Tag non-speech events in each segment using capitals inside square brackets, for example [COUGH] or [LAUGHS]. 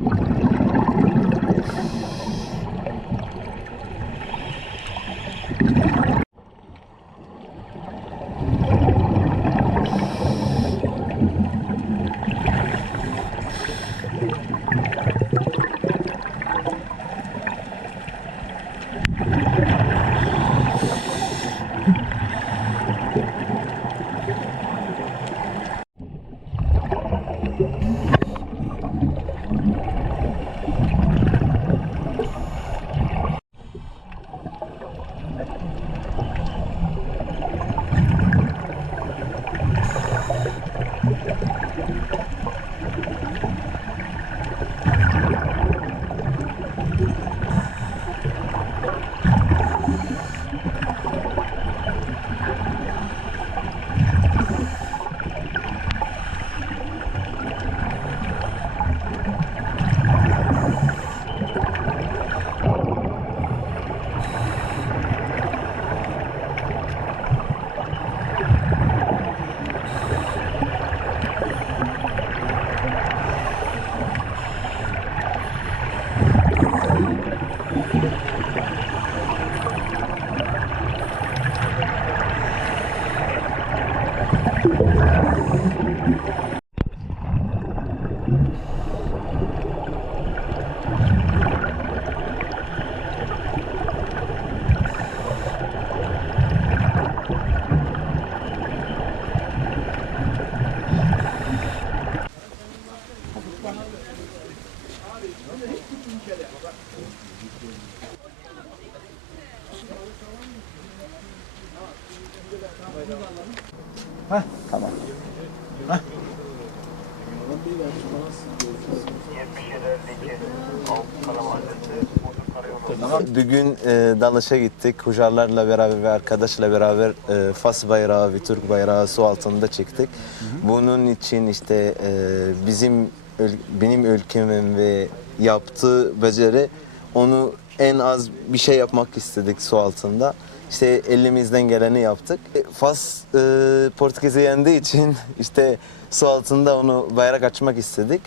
you Washington. Bugün e, dalışa gittik. Hujarlarla beraber ve arkadaşla beraber e, Fas bayrağı ve Türk bayrağı su altında çektik. Bunun için işte e, bizim benim ülkemin ve yaptığı beceri onu en az bir şey yapmak istedik su altında. İşte elimizden geleni yaptık. E, Fas e, Portekiz'i yendiği için [LAUGHS] işte su altında onu bayrak açmak istedik.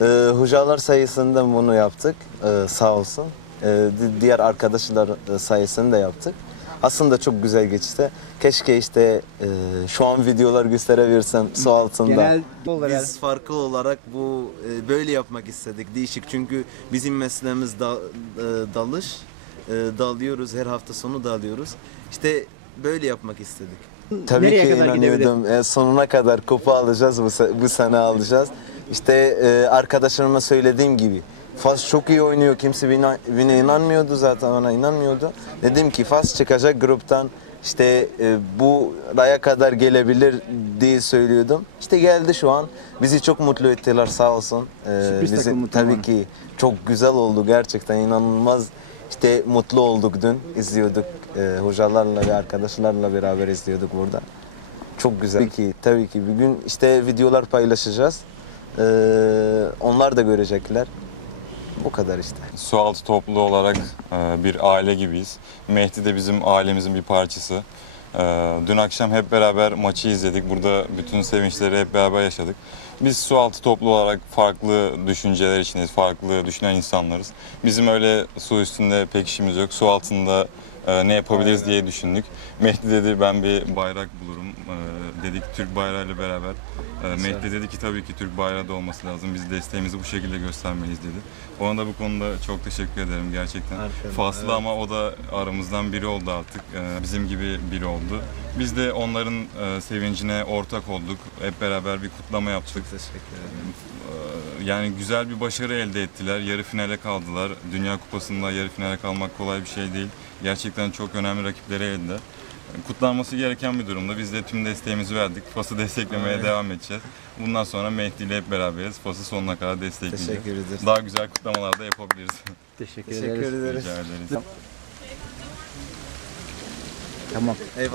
E, Hucalar sayesinde bunu yaptık. E, sağ olsun. E, di- diğer arkadaşlar e, sayesinde yaptık. Aslında çok güzel geçti. Keşke işte e, şu an videolar gösterebilirsem su altında. Genel olarak Biz farklı olarak bu e, böyle yapmak istedik. Değişik çünkü bizim mesleğimiz da, e, dalış. E, dalıyoruz her hafta sonu dalıyoruz. İşte böyle yapmak istedik. Tabii Nereye ki kadar inanıyordum. E, sonuna kadar kupa alacağız bu, se- bu sene alacağız. İşte e, arkadaşlarıma söylediğim gibi Fas çok iyi oynuyor. Kimse bana, bana inanmıyordu zaten ona inanmıyordu. Dedim ki Fas çıkacak gruptan işte e, bu raya kadar gelebilir diye söylüyordum. İşte geldi şu an. Bizi çok mutlu ettiler sağ olsun. E, Sürpriz bizi, takım mı tabii tamamen? ki çok güzel oldu gerçekten inanılmaz. İşte mutlu olduk dün izliyorduk e, hocalarla ve arkadaşlarla beraber izliyorduk burada. Çok güzel. Tabii ki, tabii ki bugün işte videolar paylaşacağız. E, onlar da görecekler. Bu kadar işte. Sualtı topluluğu olarak e, bir aile gibiyiz. Mehdi de bizim ailemizin bir parçası. E, Dün akşam hep beraber maçı izledik. Burada bütün sevinçleri hep beraber yaşadık. Biz sualtı topluluğu olarak farklı düşünceler içindeyiz, farklı düşünen insanlarız. Bizim öyle su üstünde pek işimiz yok. Su altında e, ne yapabiliriz diye düşündük. Mehdi dedi ben bir bayrak bulurum. E, dedik Türk bayrağıyla beraber. E, Mehdi dedi ki tabii ki Türk bayrağı da olması lazım. Biz desteğimizi bu şekilde göstermeliyiz dedi. Ona da bu konuda çok teşekkür ederim gerçekten. Harika, Faslı evet. ama o da aramızdan biri oldu artık. E, bizim gibi biri oldu. Biz de onların e, sevincine ortak olduk. Hep beraber bir kutlama yaptık. Teşekkür ederim. Yani güzel bir başarı elde ettiler. Yarı finale kaldılar. Dünya Kupası'nda yarı finale kalmak kolay bir şey değil. Gerçekten çok önemli rakipleri elediler. Kutlanması gereken bir durumda. Biz de tüm desteğimizi verdik. Fas'ı desteklemeye Aynen. devam edeceğiz. Bundan sonra Mehdi ile hep beraberiz. Fas'ı sonuna kadar destekleyeceğiz. Teşekkür ederiz. Daha güzel kutlamalar da yapabiliriz. [LAUGHS] teşekkür, Teşekkür ederiz. ederiz. Rica ederiz. Tamam. Eyvallah.